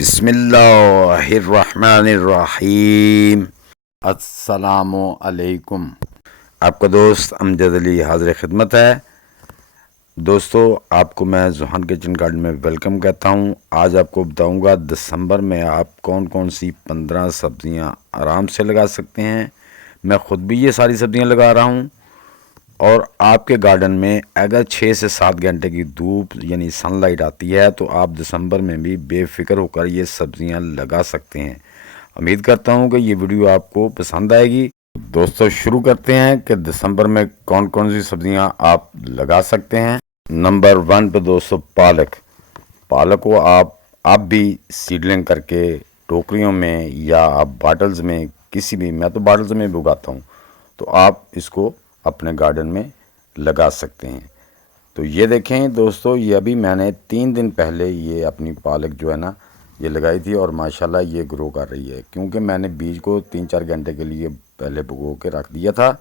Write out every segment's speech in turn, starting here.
बिस्मिल्लाहिर्रहमानिर्रहीम। अस्सलामु अलैकुम। आपका दोस्त अमजद अली हाज़िर खिदमत है। दोस्तों, आपको मैं ज़ुहान किचन गार्डन में वेलकम कहता हूं। आज आपको बताऊंगा दिसंबर में आप कौन कौन सी 15 सब्ज़ियां आराम से लगा सकते हैं। मैं ख़ुद भी ये सारी सब्ज़ियां लगा रहा हूं। और आपके गार्डन में अगर 6 से 7 घंटे की धूप यानी सनलाइट आती है तो आप दिसंबर में भी बेफिक्र होकर ये सब्ज़ियां लगा सकते हैं। उम्मीद करता हूं कि ये वीडियो आपको पसंद आएगी। दोस्तों, शुरू करते हैं कि दिसंबर में कौन कौन सी सब्ज़ियां आप लगा सकते हैं। नंबर 1 पे दोस्तों पालक को आप भी सीडलिंग करके टोकरियों में या आप बाटल्स में किसी भी, मैं तो बाटल्स में भी उगाता हूँ, तो आप इसको अपने गार्डन में लगा सकते हैं। तो ये देखें दोस्तों, ये अभी मैंने 3 दिन पहले ये अपनी पालक जो है ना ये लगाई थी और माशाल्लाह ये ग्रो कर रही है, क्योंकि मैंने बीज को 3-4 घंटे के लिए पहले भिगो के रख दिया था।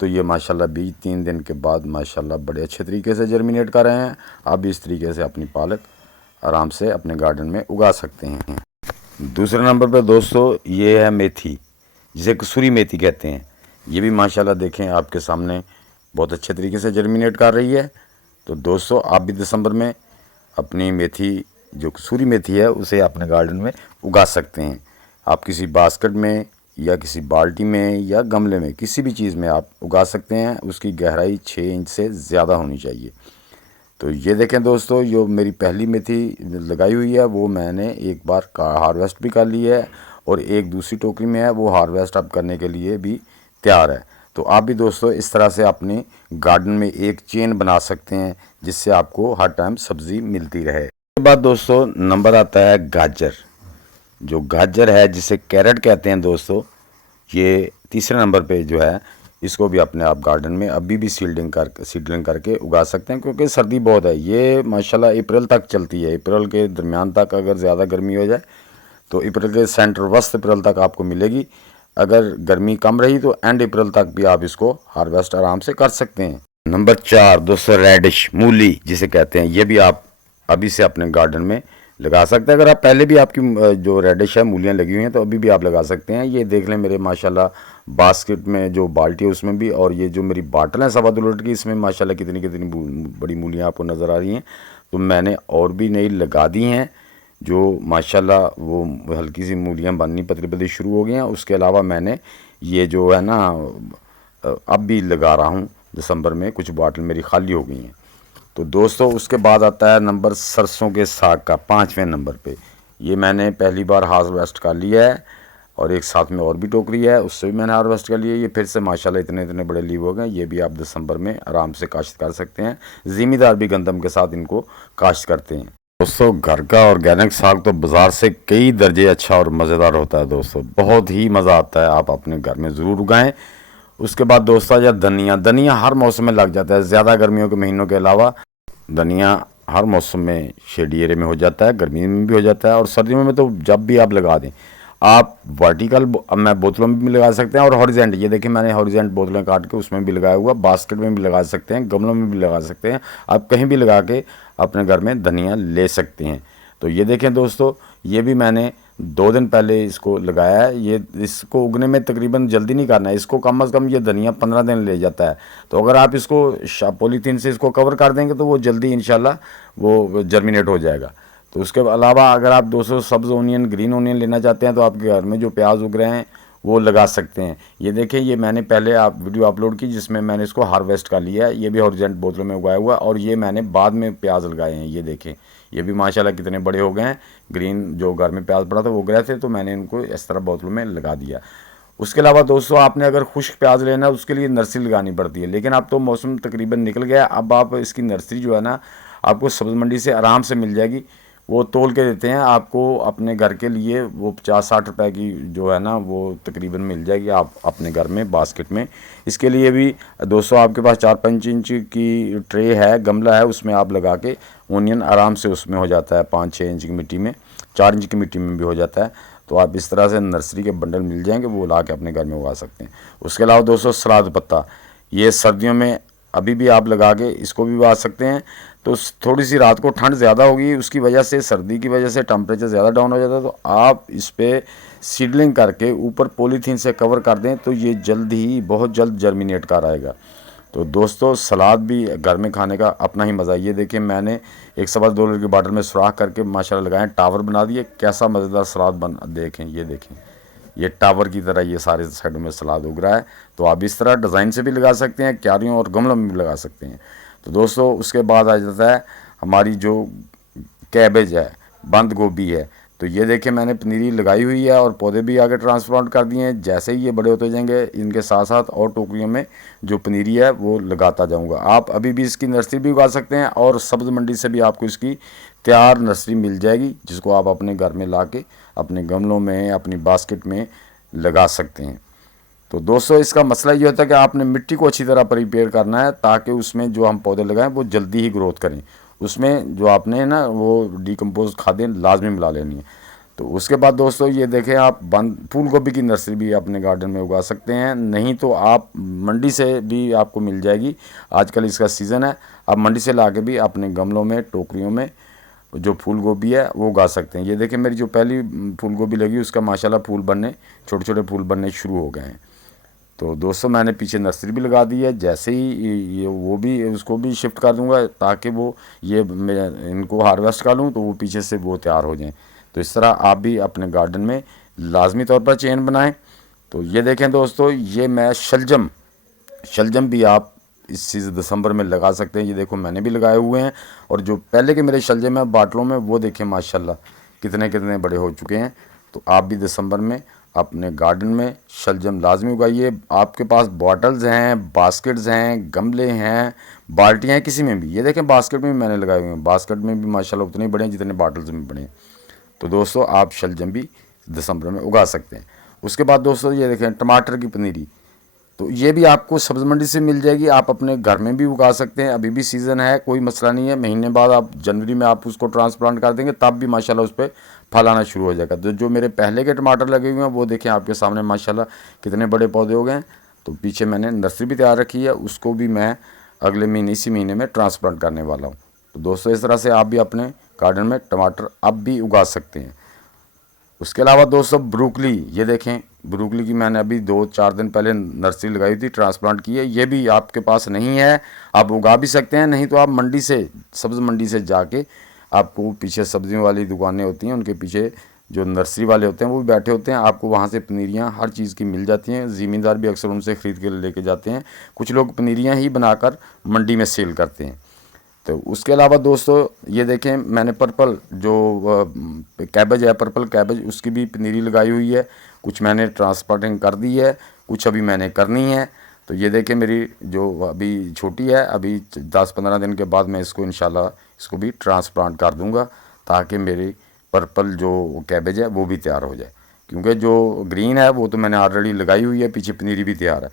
तो ये माशाल्लाह बीज 3 दिन के बाद माशाल्लाह बड़े अच्छे तरीके से जर्मिनेट कर रहे हैं। आप भी इस तरीके से अपनी पालक आराम से अपने गार्डन में उगा सकते हैं। दूसरे नंबर पर दोस्तों ये है मेथी, जिसे कसूरी मेथी कहते हैं। ये भी माशाल्लाह देखें आपके सामने बहुत अच्छे तरीके से जर्मिनेट कर रही है। तो दोस्तों, आप भी दिसंबर में अपनी मेथी, जो कसूरी मेथी है, उसे अपने गार्डन में उगा सकते हैं। आप किसी बास्केट में या किसी बाल्टी में या गमले में किसी भी चीज़ में आप उगा सकते हैं। उसकी गहराई 6 इंच से ज़्यादा होनी चाहिए। तो ये देखें दोस्तों, जो मेरी पहली मेथी लगाई हुई है वो मैंने एक बार हार्वेस्ट भी कर ली है और एक दूसरी टोकरी में है, वो हार्वेस्ट अब करने के लिए भी तैयार है। तो आप भी दोस्तों इस तरह से अपने गार्डन में एक चेन बना सकते हैं, जिससे आपको हर टाइम सब्ज़ी मिलती रहे। उसके बाद दोस्तों नंबर आता है गाजर। जो गाजर है, जिसे कैरेट कहते हैं दोस्तों, ये तीसरे नंबर पे जो है, इसको भी अपने आप गार्डन में अभी भी सीडलिंग करके उगा सकते हैं, क्योंकि सर्दी बहुत है। ये माशाल्लाह अप्रैल तक चलती है। अप्रैल के दरमियान तक अगर ज़्यादा गर्मी हो जाए तो अप्रैल के सेंटर वस्त अप्रैल तक आपको मिलेगी। अगर गर्मी कम रही तो एंड अप्रैल तक भी आप इसको हार्वेस्ट आराम से कर सकते हैं। नंबर 4 दोस्तों रेडिश, मूली जिसे कहते हैं, ये भी आप अभी से अपने गार्डन में लगा सकते हैं। अगर आप पहले भी आपकी जो रेडिश है मूलियाँ लगी हुई हैं तो अभी भी आप लगा सकते हैं। ये देख लें मेरे माशाल्लाह बास्केट में जो बाल्टी है उसमें भी, और ये जो मेरी बाटल है 2.25 लीटर की, इसमें माशाल्लाह कितनी कितनी बड़ी मूलियाँ आपको नज़र आ रही हैं। तो मैंने और भी नई लगा दी हैं, जो माशाल्लाह वो हल्की सी मूलियाँ बननी पतली पतली शुरू हो गई हैं। उसके अलावा मैंने ये जो है ना अब भी लगा रहा हूँ। दिसंबर में कुछ बाटल मेरी खाली हो गई हैं। तो दोस्तों उसके बाद आता है नंबर सरसों के साग का, 5वें नंबर पे। ये मैंने पहली बार हार्वेस्ट कर लिया है और एक साथ में और भी टोकरी है, उससे भी मैंने हार्वेस्ट कर लिया। ये फिर से माशाल्लाह इतने इतने बड़े लीव हो गए। ये भी आप दिसंबर में आराम से काश्त कर सकते हैं। ज़िम्मेदार भी गंदम के साथ इनको काश्त करते हैं। दोस्तों, घर का ऑर्गेनिक साग तो बाज़ार से कई दर्जे अच्छा और मज़ेदार होता है। दोस्तों बहुत ही मज़ा आता है, आप अपने घर में ज़रूर उगाएं। उसके बाद दोस्तों या धनिया हर मौसम में लग जाता है। ज़्यादा गर्मियों के महीनों के अलावा धनिया हर मौसम में शेडी एरिया में हो जाता है, गर्मी में भी हो जाता है, और सर्दियों में तो जब भी आप लगा दें। आप वर्टिकल मैं बोतलों में भी लगा सकते हैं और हॉरिजेंट, ये देखिए मैंने हॉरिजेंट बोतलें काट के उसमें भी लगाया हुआ। बास्केट में भी लगा सकते हैं, गमलों में भी लगा सकते हैं। आप कहीं भी लगा के अपने घर में धनिया ले सकते हैं। तो ये देखें दोस्तों, ये भी मैंने 2 दिन पहले इसको लगाया है। ये इसको उगने में तकरीबन जल्दी नहीं करना है। इसको कम से कम ये धनिया 15 दिन ले जाता है। तो अगर आप इसको पॉलीथीन से इसको कवर कर देंगे तो वो जल्दी इंशाल्लाह वो जर्मिनेट हो जाएगा। तो उसके अलावा अगर आप 200 सब्ज़ ओनियन, ग्रीन ओनियन लेना चाहते हैं तो आपके घर में जो प्याज उग रहे हैं वो लगा सकते हैं। ये देखें, ये मैंने पहले आप वीडियो अपलोड की जिसमें मैंने इसको हार्वेस्ट कर लिया है। ये भी हॉरिजॉन्टल बोतलों में उगाया हुआ, और ये मैंने बाद में प्याज लगाए हैं। ये देखें, ये भी माशाल्लाह कितने बड़े हो गए हैं। ग्रीन जो घर में प्याज पड़ा था वो उग रहे थे, तो मैंने इनको इस तरह बोतलों में लगा दिया। उसके अलावा दोस्तों, आपने अगर खुश्क प्याज लेना है उसके लिए नर्सरी लगानी पड़ती है, लेकिन अब तो मौसम तकरीबन निकल गया। अब आप इसकी नर्सरी जो है ना आपको सब्ज़ मंडी से आराम से मिल जाएगी। वो तोल के देते हैं आपको अपने घर के लिए। वो 50-60 रुपए की जो है ना वो तकरीबन मिल जाएगी आप अपने घर में बास्केट में। इसके लिए भी दोस्तों आपके पास 4-5 इंच की ट्रे है, गमला है, उसमें आप लगा के ओनियन आराम से उसमें हो जाता है। 5-6 इंच की मिट्टी में, 4 इंच की मिट्टी में भी हो जाता है। तो आप इस तरह से नर्सरी के बंडल मिल जाएंगे, वो ला के अपने घर में उगा सकते हैं। उसके अलावा दोस्तों सलाद पत्ता, ये सर्दियों में अभी भी आप लगा के इसको भी उगा सकते हैं। तो थोड़ी सी रात को ठंड ज़्यादा होगी, उसकी वजह से, सर्दी की वजह से टेम्परेचर ज़्यादा डाउन हो जाता है, तो आप इस पर सीडलिंग करके ऊपर पॉलीथीन से कवर कर दें तो ये जल्द ही, बहुत जल्द जर्मिनेट कर आएगा। तो दोस्तों सलाद भी घर में खाने का अपना ही मज़ा है। ये देखिए मैंने $1.25 की बॉटल में सुराख करके माशाल्लाह लगाए, टावर बना दिए, कैसा मज़ेदार सलाद बन, देखें, ये देखें, ये टावर की तरह ये सारे साइडों में सलाद उग रहा है। तो आप इस तरह डिज़ाइन से भी लगा सकते हैं, क्यारियों और गमलों में भी लगा सकते हैं। तो दोस्तों उसके बाद आ जाता है हमारी जो कैबेज है, बंद गोभी है। तो ये देखिए मैंने पनीरी लगाई हुई है और पौधे भी आगे ट्रांसप्लांट कर दिए हैं। जैसे ही ये बड़े होते जाएंगे, इनके साथ साथ और टोकरियों में जो पनीरी है वो लगाता जाऊंगा। आप अभी भी इसकी नर्सरी भी उगा सकते हैं और सब्ज़ मंडी से भी आपको इसकी तैयार नर्सरी मिल जाएगी, जिसको आप अपने घर में ला के अपने गमलों में, अपनी बास्केट में लगा सकते हैं। तो दोस्तों इसका मसला ये होता है कि आपने मिट्टी को अच्छी तरह प्रिपेयर करना है, ताकि उसमें जो हम पौधे लगाएं वो जल्दी ही ग्रोथ करें। उसमें जो आपने ना वो डिकम्पोज खादें लाजमी मिला लेनी है। तो उसके बाद दोस्तों ये देखें, आप बंद फूल गोभी की नर्सरी भी अपने गार्डन में उगा सकते हैं, नहीं तो आप मंडी से भी आपको मिल जाएगी। आजकल इसका सीज़न है, आप मंडी से ला के भी अपने गमलों में, टोकरियों में जो फूल गोभी है वो उगा सकते हैं। ये देखें मेरी जो पहली फूल गोभी लगी उसका माशाल्लाह फूल बनने, छोटे छोटे फूल बनने शुरू हो गए हैं। तो दोस्तों मैंने पीछे नर्सरी भी लगा दी है, जैसे ही ये वो भी, उसको भी शिफ्ट कर दूंगा ताकि वो ये मैं इनको हार्वेस्ट कर लूँ तो वो पीछे से वो तैयार हो जाएं। तो इस तरह आप भी अपने गार्डन में लाजमी तौर पर चेन बनाएं। तो ये देखें दोस्तों, ये मैं शलजम भी आप इस चीज़ दिसंबर में लगा सकते हैं। ये देखो मैंने भी लगाए हुए हैं, और जो पहले के मेरे शलजम है बाटलों में, वो देखें माशाल्लाह कितने कितने बड़े हो चुके हैं। तो आप भी दिसंबर में अपने गार्डन में शलजम लाजमी उगाइए। आपके पास बॉटल्स हैं, बास्केट्स हैं, गमले हैं, बाल्टियाँ हैं, किसी में भी। ये देखें बास्केट में भी मैंने लगाए हुए हैं, बास्केट में भी माशाल्लाह उतने बड़े हैं जितने बाटल्स में बड़े हैं। तो दोस्तों आप शलजम भी दिसंबर में उगा सकते हैं। उसके बाद दोस्तों ये देखें टमाटर की पनीरी, तो ये भी आपको सब्ज़ मंडी से मिल जाएगी, आप अपने घर में भी उगा सकते हैं। अभी भी सीज़न है, कोई मसला नहीं है। महीने बाद आप जनवरी में आप उसको ट्रांसप्लांट कर देंगे, तब भी माशाल्लाह उस पर फल आना शुरू हो जाएगा। तो जो मेरे पहले के टमाटर लगे हुए हैं वो देखें आपके सामने माशाल्लाह कितने बड़े पौधे हो गए हैं। तो पीछे मैंने नर्सरी भी तैयार रखी है, उसको भी मैं अगले महीने, इसी महीने में ट्रांसप्लांट करने वाला हूँ। तो दोस्तों इस तरह से आप भी अपने गार्डन में टमाटर अब भी उगा सकते हैं। उसके अलावा दोस्तों ब्रोकली, ये देखें ब्रोकली की मैंने अभी 2-4 दिन पहले नर्सरी लगाई थी, ट्रांसप्लांट की है। ये भी आपके पास नहीं है, आप उगा भी सकते हैं, नहीं तो आप मंडी से, सब्ज़ मंडी से जाके, आपको पीछे सब्जियों वाली दुकानें होती हैं, उनके पीछे जो नर्सरी वाले होते हैं वो भी बैठे होते हैं, आपको वहाँ से पनीरियाँ हर चीज़ की मिल जाती हैं। ज़मींदार भी अक्सर उनसे ख़रीद के लेके जाते हैं। कुछ लोग पनीरियाँ ही बनाकर मंडी में सेल करते हैं। तो उसके अलावा दोस्तों ये देखें मैंने पर्पल जो कैबेज है, पर्पल कैबेज, उसकी भी पनीरी लगाई हुई है। कुछ मैंने ट्रांसप्लांटिंग कर दी है, कुछ अभी मैंने करनी है। तो ये देखें मेरी जो अभी छोटी है, अभी 10-15 दिन के बाद मैं इसको इंशाल्लाह इसको भी ट्रांसप्लांट कर दूंगा, ताकि मेरी पर्पल जो कैबेज है वो भी तैयार हो जाए। क्योंकि जो ग्रीन है वो तो मैंने ऑलरेडी लगाई हुई है, पीछे पनीरी भी तैयार है।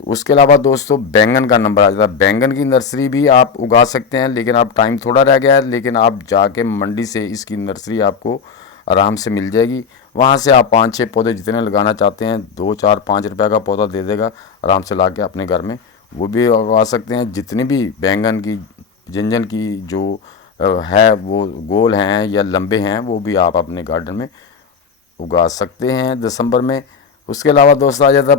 तो उसके अलावा दोस्तों बैंगन का नंबर आ जाता है। बैंगन की नर्सरी भी आप उगा सकते हैं, लेकिन अब टाइम थोड़ा रह गया है, लेकिन आप जाके मंडी से इसकी नर्सरी आपको आराम से मिल जाएगी। वहाँ से आप 5-6 पौधे जितने लगाना चाहते हैं, 2-4-5 रुपये का पौधा दे देगा, आराम से ला के अपने घर में वो भी उगा सकते हैं। जितनी भी बैंगन की, जिंजन की जो है वो गोल हैं या लंबे हैं, वो भी आप अपने गार्डन में उगा सकते हैं दिसंबर में। उसके अलावा दोस्तों आ जाता है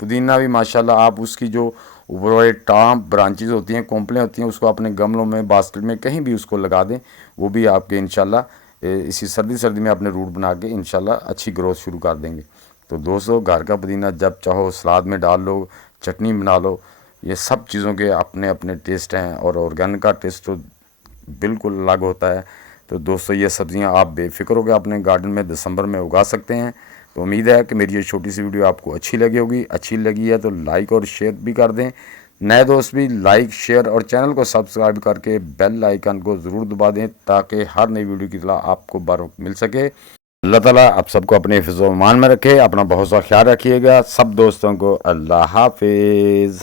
पुदीना भी माशाल्लाह आप उसकी जो ऊपर वाले टॉप ब्रांचेज होती हैं, कोंपलें होती हैं, उसको अपने गमलों में, बास्केट में, कहीं भी उसको लगा दें, वो भी आपके इंशाल्लाह इसी सर्दी में अपने रूट बना के इंशाल्लाह अच्छी ग्रोथ शुरू कर देंगे। तो दोस्तों घर का पुदीना जब चाहो सलाद में डाल लो, चटनी बना लो, ये सब चीज़ों के अपने अपने टेस्ट हैं, और ऑर्गेनिक का टेस्ट तो बिल्कुल अलग होता है। तो दोस्तों ये सब्ज़ियाँ आप बेफिक्र होकर अपने गार्डन में दिसंबर में उगा सकते हैं। तो उम्मीद है कि मेरी ये छोटी सी वीडियो आपको अच्छी लगी होगी। अच्छी लगी है तो लाइक और शेयर भी कर दें। नए दोस्त भी लाइक, शेयर और चैनल को सब्सक्राइब करके बेल आइकन को ज़रूर दबा दें, ताकि हर नई वीडियो की इत्तला आपको बर मिल सके। अल्लाह ताला आप सबको अपने हिफ्ज़-ओ-मान में रखे। अपना बहुत सा ख्याल रखिएगा। सब दोस्तों को अल्लाह हाफिज़।